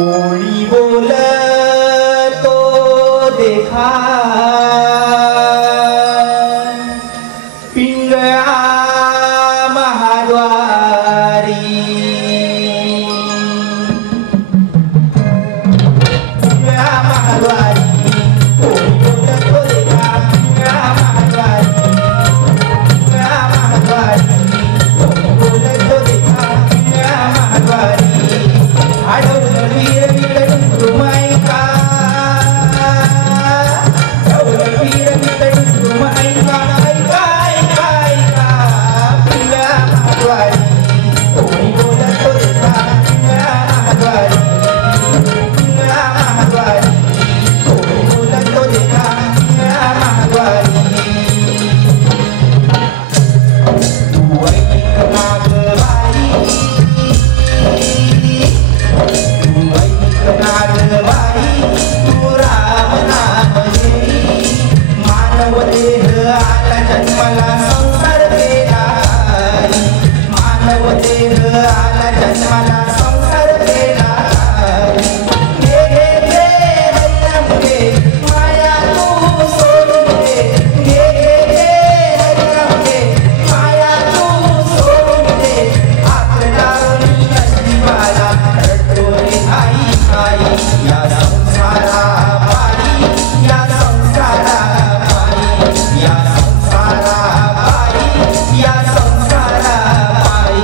कोणी बोलतो देखा पिंगळा महाद्वारी पिंगळा महाद्वारी कोणी बोलतो देखा पिंगळा महाद्वारी पिंगळा महाद्वारी कोणी बोलतो देखा पिंगळा महाद्वारी आडवलं वीर विटळून रुमायका आडवलं वीर विटळून रुमायका ऐका ऐका ऐका पिंगळा महाद्वारी कोणी बोलतो देखा पिंगळा महाद्वारी पिंगळा महाद्वारी कोणी बोलतो देखा पिंगळा महाद्वारी तू ऐक नागबाई नागबाई तू राम नाम घेई मानव देह आला जन्माला संसार केला मानव देह आला जन्माला संसार केला घे घे घे हरिनाम घे माया तू सोडून घे घे घे घे हरिनाम घे माया तू सोडून घे आपला नशिबाला रटोरे आई आई या संसाराबाई या संसाराबाई या संसाराबाई या संसाराबाई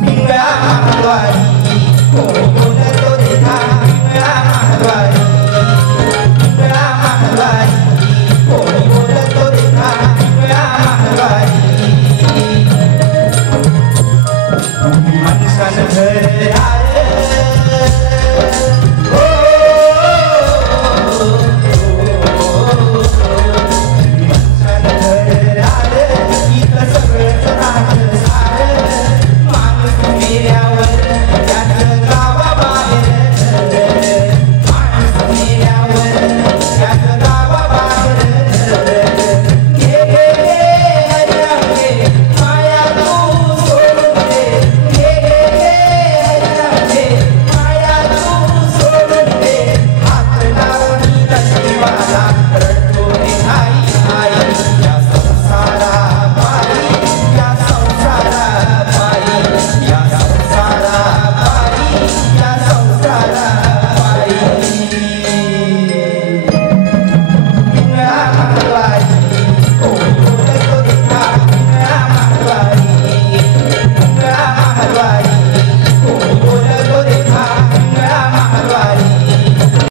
पिंगळा महाद्वारी कोणी बोलतो देखा पिंगळा महाद्वारी पिंगळा महाद्वारी कोणी बोलतो देखा पिंगळा महाद्वारी तुम्ही माणसानं घर